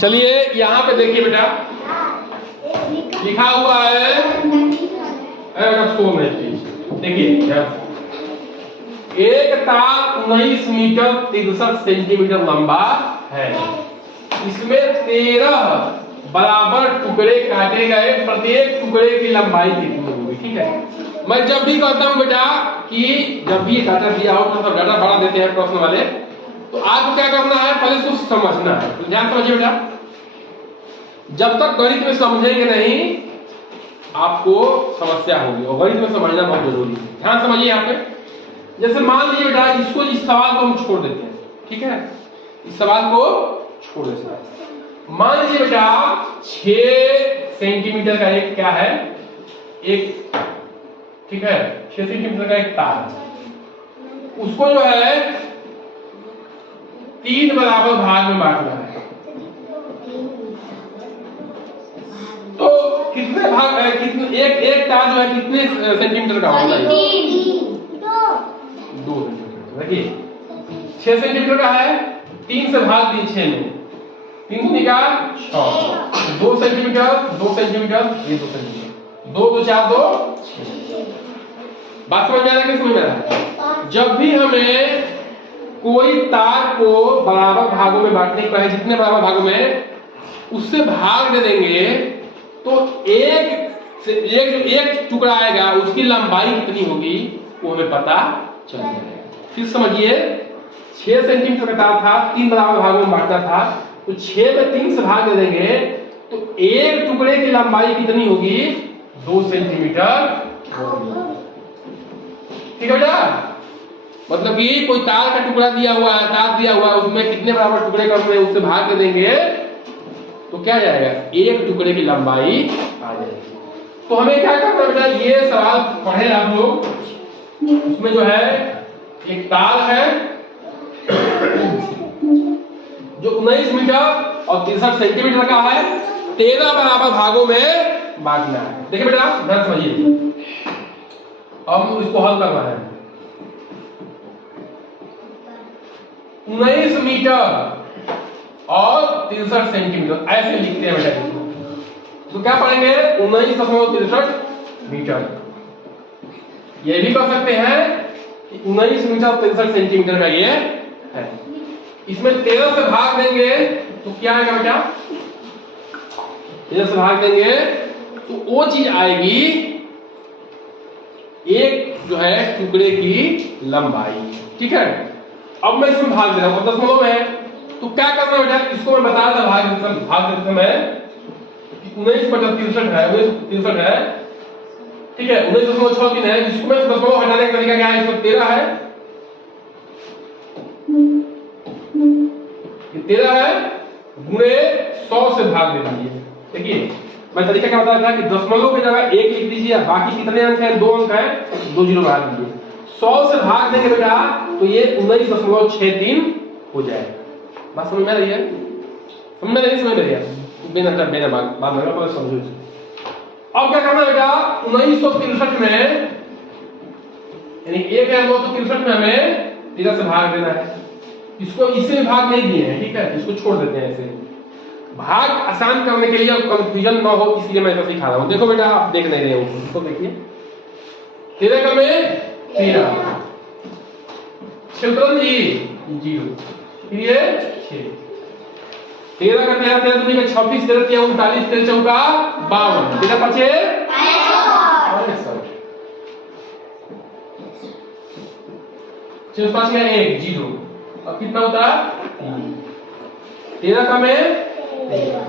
चलिए यहाँ पे देखिए बेटा, लिखा हुआ है, देखिए एक तार 19 मीटर 63 सेंटीमीटर लंबा है। इसमें 13 बराबर टुकड़े काटे गए, प्रत्येक टुकड़े की लंबाई कितनी होगी। ठीक है, मैं जब भी कहता हूं बेटा कि जब भी डाटा दिया हो तो सब डाटा बड़ा देते हैं प्रश्न वाले, तो आपको क्या करना है, पहले इसको समझना है। तो ध्यान समझिए बेटा, जब तक गणित में समझेंगे नहीं आपको समस्या होगी, और गणित में समझना बहुत जरूरी है। ध्यान समझिए यहाँ पे, जैसे मान लीजिए बेटा इसको, इस सवाल को हम छोड़ देते हैं। ठीक है, इस सवाल को छोड़ देते हैं। मान लीजिए बेटा 6 सेंटीमीटर का एक क्या है, एक, ठीक है, 6 सेंटीमीटर का एक तार है, उसको जो है 3 बराबर भाग में बांटना है। तो कितने भाग, कितने, एक तार जो है कितने सेंटीमीटर का होता है? 2 सेंटीमीटर। देखिए 6 सेंटीमीटर का है, 3 से भाग दिए 6 में, 3 दूनी का 6, 2 सेंटीमीटर, 2 सेंटीमीटर, ये 2 सेंटीमीटर, 2 2 4 2 6। बात समझ में आ रहा है कि समझ में आ रहा है? जब भी हमें कोई तार को बराबर भागों में बांटने को है, जितने बराबर भागों में उससे भाग दे देंगे, तो एक टुकड़ा आएगा, उसकी लंबाई कितनी होगी वो हमें पता चल जाएगा। फिर समझिए 6 सेंटीमीटर का तार था, 3 बराबर भागों में बांटना था, तो 6 में 3 से भाग दे देंगे तो एक टुकड़े की लंबाई कितनी होगी? 2 सेंटीमीटर। ठीक है बेटा, मतलब कि कोई तार का टुकड़ा दिया हुआ है, तार दिया हुआ है, उसमें कितने बराबर टुकड़े करते हैं, उससे भाग दे देंगे तो क्या जाएगा? एक टुकड़े की लंबाई आ जाएगी। तो हमें क्या करना बेटा, ये सवाल पढ़े आप लोग, उसमें जो है एक तार है जो 19 मीटर और 63 सेंटीमीटर का है, 13 बराबर भागों में बांटना है। देखिए बेटा ध्यान समझिए, हम इसको हल करना है। 19 मीटर और 63 सेंटीमीटर ऐसे लिखते हैं बेटा, तो क्या पढ़ेंगे? 19.63 मीटर। ये भी कर सकते हैं कि 19 मीटर 63 सेंटीमीटर का ये है। इसमें 13 से भाग देंगे तो क्या आएगा बेटा? 13 से भाग देंगे तो वो चीज आएगी, एक जो है टुकड़े की लंबाई। ठीक है, अब मैं इसमें भाग दे रहा हूं, दशमलव में है, तो क्या करना बेटा, इसको मैं बता रहा था भाग देते समय 19/63 है, 1963 है। ठीक है, 19.63 है, जिसको मैं दशमलव हटाने का तरीका क्या है, इसमें 13 है, ये 13 है, गुणे 100 से भाग दे दीजिए। देखिए मैं तरीका क्या बताया था कि दशमलव की जगह 1 लिख दीजिए, बाकी कितने अंक हैं? 2 अंक हैं, 2 जीरो लगा दीजिए। 100 से भाग देंगे बेटा तो ये 19.63 हो जाएगा। बात समझ में आ रही है? समझ में नहीं समझ में रही है? बिना बात में समझो। अब क्या करना बेटा, 1963 में, यानी 1963 में हमें 13 से भाग देना है। इसको इससे भाग नहीं दिए हैं, ठीक है, इसको छोड़ देते हैं ऐसे। भाग आसान करने के लिए और कंफ्यूजन ना हो इसलिए मैं ऐसा सिखा रहा हूं। देखो बेटा आप देख नहीं रहे हो, इसको देखिए, 13 का में 13, चिल्ड्रन जी 0, फिर ये 6, 13 का 13, 13 दूनी का 26, 13 3 39, 13 चौका 52, 13 5 65 का 1 0, अब कितना होता है 13 का में 13।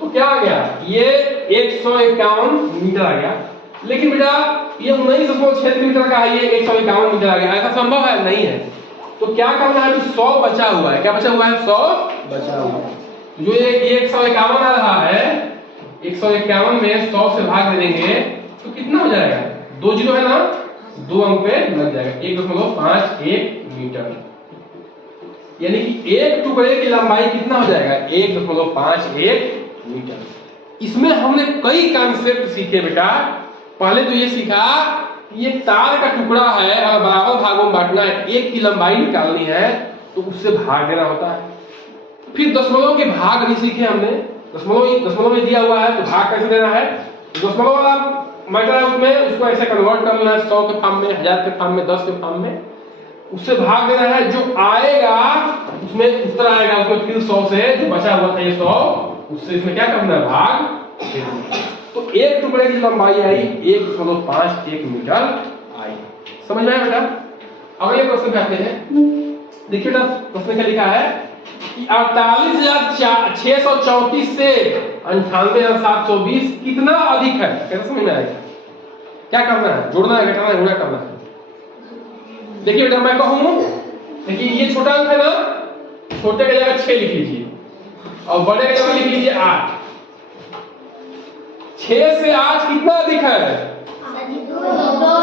तो क्या आ गया, ये 151 मीटर आ गया। लेकिन बेटा ये 19.6 मीटर का है, ये 151 मीटर आ गया, ऐसा संभव है? नहीं है। तो क्या करना है, 100 बचा हुआ है। क्या बचा हुआ है? 100 बचा हुआ है। जो ये 151 आ रहा है, 151 में 100 से भाग दे देंगे तो कितना हो जाएगा? 2 जीरो है ना, 2 अंक पे लग जाएगा, 1.51 मीटर। यानी कि एक टुकड़े की लंबाई कितना हो जाएगा? 1.51 मीटर। इसमें हमने कई कॉन्सेप्ट सीखे बेटा। पहले तो ये सीखा कि ये तार का टुकड़ा है, अगर बराबर भागों में बांटना है, एक की लंबाई निकालनी है, तो उससे भाग देना होता है। फिर दशमलव के भाग नहीं सीखे हमने, दशमलव में दिया हुआ है तो भाग कैसे देना है। दशमलव वाला मैटर है उसमें, उसको ऐसे कन्वर्ट करना है 100 के फॉर्म में, 1000 के फॉर्म में, 10 के फॉर्म में, उससे भाग देना है। जो आएगा उसमें उत्तर आएगा, उसमें फिर 100 से जो बचा हुआ था ये 100, उससे इसमें क्या करना है, भाग। तो एक टुकड़े की लंबाई आई 1.51 मीटर आई। समझ में आया बेटा। अगले प्रश्न पे आते हैं। देखिए बेटा प्रश्न क्या लिखा है कि 48,634 से 98,720 कितना अधिक है। कैसे समझ में आएगा, क्या करना है, जोड़ना है, घटाना है, गुणा करना है। देखिए बेटा मैं कहूं, देखिए ये छोटा अंक है ना, छोटे की जगह 6 लिख लीजिए और बड़े की जगह लिख लीजिए 8। 6 से 8 कितना अधिक है,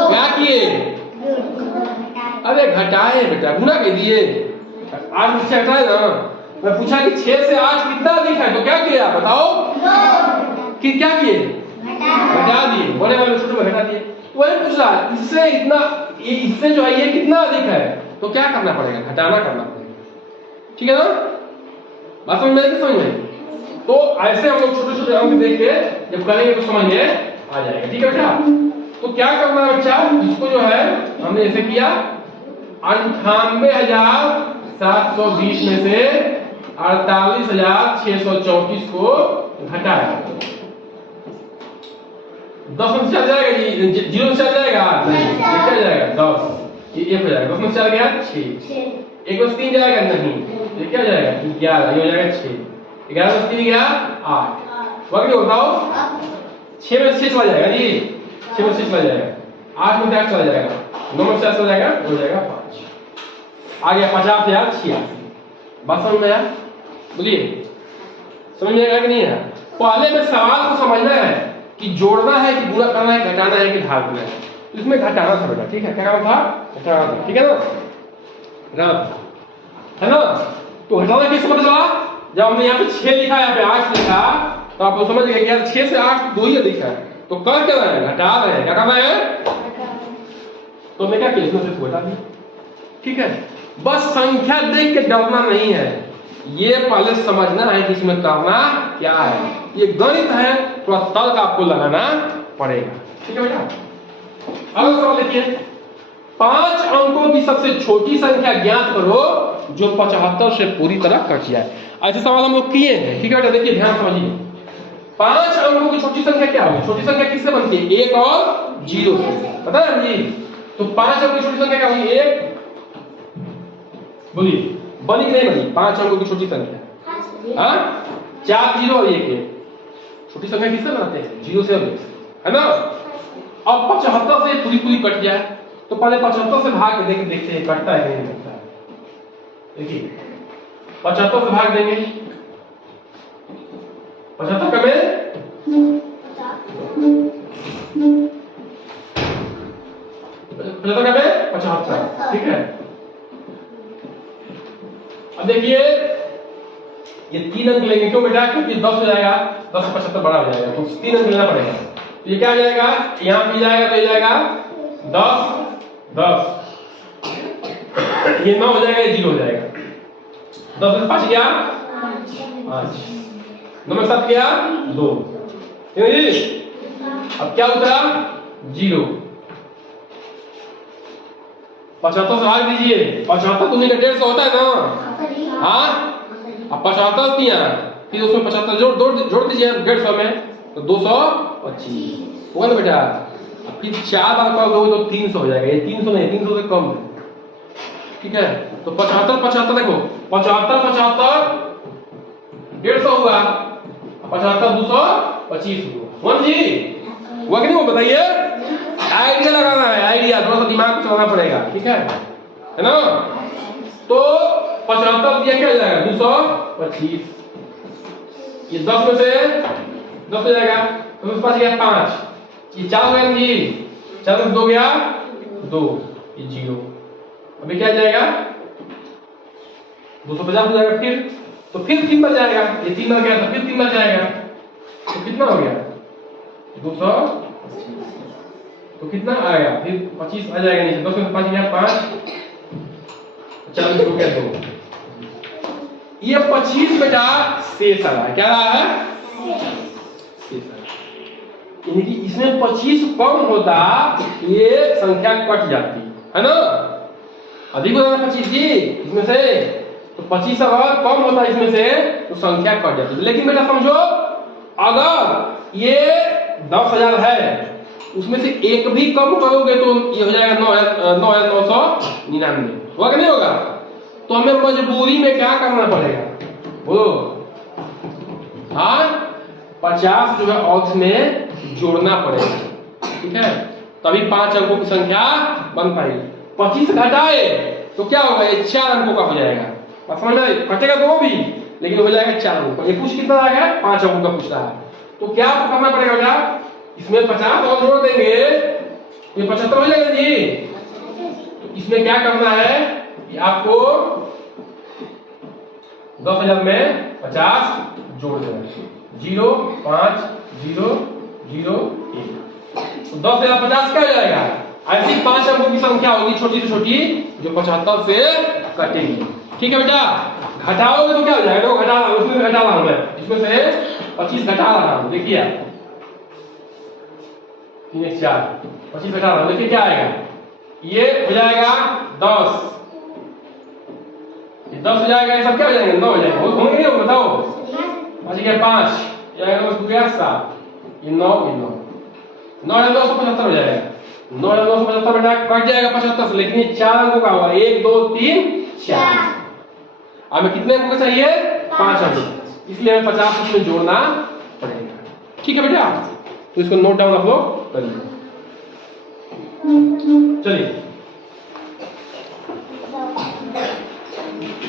क्या किए, अरे घटाए बेटा, गुना कर दिए, 8 से घटाए ना। मैं पूछा कि 6 से 8 कितना अधिक है, तो क्या किया बताओ, कि क्या किए, घटा दिए, बड़े वाले छोटे में घटा दिए। वही पूछ रहा है इससे इतना, इससे जो है ये कितना अधिक है, तो क्या करना पड़ेगा, घटाना करना पड़ेगा। ठीक है ना, बात समझ में आई कि समझ में। तो ऐसे हम लोग छोटे छोटे अंक देख के जब करेंगे तो समझ में आ जाएगा। ठीक है बेटा, तो क्या करना है बच्चा, इसको जो है हमने ऐसे किया 98,720 में से 48,634 को घटाया। 10 में चल जाएगा जी, 0 में चल जाएगा, नहीं क्या जाएगा 10, ये 1 हो जाएगा। 10 में चल गया 6, 1 में 3 जाएगा, नहीं ये क्या जाएगा 11, ये हो जाएगा 6, 11 में 3 गया 8, बाकी बताओ 6 में 6 चला जाएगा जी, 6 में 6 चला जाएगा, 8 में 8 चला जाएगा, 9 में 4 चला जाएगा, हो जाएगा 5, आ गया 50,086। बात समझ में आया, बोलिए समझ में आएगा कि नहीं है। पहले में सवाल को समझना है कि जोड़ना है कि गुणा करना है, घटाना है कि भाग देना है। तो इसमें घटाना था बेटा, ठीक है, क्या करना था, घटाना था, ठीक है ना, है ना। तो घटाना किससे पता चला, जब हमने यहाँ पे 6 लिखा, यहाँ पे 8 लिखा, तो आप लोग समझ गए कि यार 6 से 8 दो ही लिखा है, तो कर क्या रहे हैं, घटा रहे हैं, क्या करना है, तो मैं क्या किया, इसमें से घटा दिया। ठीक है, बस संख्या देख के डरना नहीं है, ये पहले समझना है कि इसमें करना क्या है। ये गणित है, थोड़ा तर्क आपको लगाना पड़ेगा। ठीक है बेटा, अगला सवाल देखिए, 5 अंकों की सबसे छोटी संख्या ज्ञात करो जो 75 से पूरी तरह कट जाए। ऐसे सवाल हम लोग किए हैं। ठीक है बेटा, देखिए ध्यान समझिए, 5 अंकों की छोटी संख्या क्या होगी, छोटी संख्या किससे बनती है, 1 और 0 से, पता है जी। तो 5 अंकों की छोटी संख्या क्या होगी, 1, बोलिए बनी कि नहीं बनी, 5 अंकों की छोटी संख्या, हाँ 4 0 और 1 1, छोटी संख्या किससे बनाते हैं, 0 से और 1 से, है ना। अब 75 से पूरी पूरी कट जाए, तो पहले 75 से भाग के देखते हैं कटता है कि नहीं कटता है। देखिए 75 से भाग देंगे, 75 कब है, 75 कब है, 75, ठीक है। अब देखिए ये 3 अंक लेंगे, क्यों बेटा, क्योंकि 10 हो जाएगा, 10 से 75 बड़ा हो जाएगा, तो 3 अंक लेना पड़ेगा। तो ये क्या आ जाएगा, यहाँ पे जाएगा, तो ये जाएगा 10 10, ये 9 हो जाएगा, ये 0 हो जाएगा, 10 में 5 गया 5, 9 में 7 गया 2, अब क्या उतरा 0। 75 से भाग दीजिए, 75 तो नहीं 150 होता है ना, हाँ अब 75 दिया, फिर उसमें 75 जोड़ दीजिए 150 में, तो 225 होगा ना बेटा। फिर 4 बार करोगे तो 300 हो जाएगा, ये 300 नहीं, 300 से कम है। ठीक है, तो 75 75 देखो, 75 75 150 हुआ, 75 225 हुआ जी, हुआ कि नहीं, वो बताइए। आइडिया लगाना है, आइडिया थोड़ा सा दिमाग को चलाना पड़ेगा, ठीक है ना। तो 75 दिया क्या हो जाएगा 225, ये 10 में से 10 हो जाएगा, तो उसके पास गया 5, ये 4 हो गया जी, 4 में 2 गया 2, ये 0, अभी क्या जाएगा 250 हो जाएगा, फिर 3 बार जाएगा, ये 3 बार गया तो फिर 3 बार जाएगा, तो कितना हो गया 225, तो कितना आएगा, फिर 25 आ जाएगा नीचे, 10 में 5 गया 5, 40 हो गया 2, ये 25 बेटा शेष आ रहा है। क्या रहा है? शेष आ रहा है। यानी कि इसमें 25 कम होता ये संख्या कट जाती है ना, अधिक होता है 25 जी इसमें से, तो 25 अगर कम होता है इसमें से तो संख्या कट जाती है। लेकिन बेटा समझो अगर ये 10,000 है उसमें से एक भी कम करोगे तो ये हो जाएगा 9,999, होगा कि नहीं होगा? तो हमें मजबूरी में क्या करना पड़ेगा बोलो? हाँ, 50 जो है औंठ में जोड़ना पड़ेगा, ठीक है, तभी 5 अंकों की संख्या बन पाएगी। 25 घटाए तो क्या होगा? ये 4 अंकों का हो जाएगा। बात समझ में? कटेगा दो भी लेकिन हो जाएगा 4 अंकों। ये पूछ कितना आएगा? 5 अंकों का पूछ रहा है। तो क्या आपको करना पड़ेगा बेटा? इसमें 50 और जोड़ देंगे, ये 75 हो जाएगा जी। तो इसमें क्या करना है कि आपको 10,000 में 50 जोड़ देना है। 0 5 0 0 1, तो 10,050 क्या हो जाएगा? ऐसी 5 अंकों की संख्या होगी छोटी से छोटी जो 75 से कटेंगी। ठीक है बेटा, घटाओगे तो क्या हो जाएगा? तो घटा, उसमें से घटा रहा हूं मैं, इसमें से 25 घटा रहा हूं, देखिए 3 1 4 25 घटा रहा हूं, देखिए क्या आएगा? ये हो जाएगा 10, ये 10 हो जाएगा, ये सब क्या हो जाएंगे? 9 हो जाएगा। होंगे नहीं? बताओ, बच गया 5, ये आएगा 7, ये 9 ये 9 9,975 हो जाएगा। 9,975 बेटा कट जाएगा 75 से, लेकिन ये 4 अंकों का होगा। 1 2 3 4। हमें कितने अंकों का चाहिए? 5 अंक, इसलिए हमें 50 इसमें जोड़ना पड़ेगा। ठीक है बेटा, तो इसको नोट डाउन आप लोग कर लीजिए। चलिए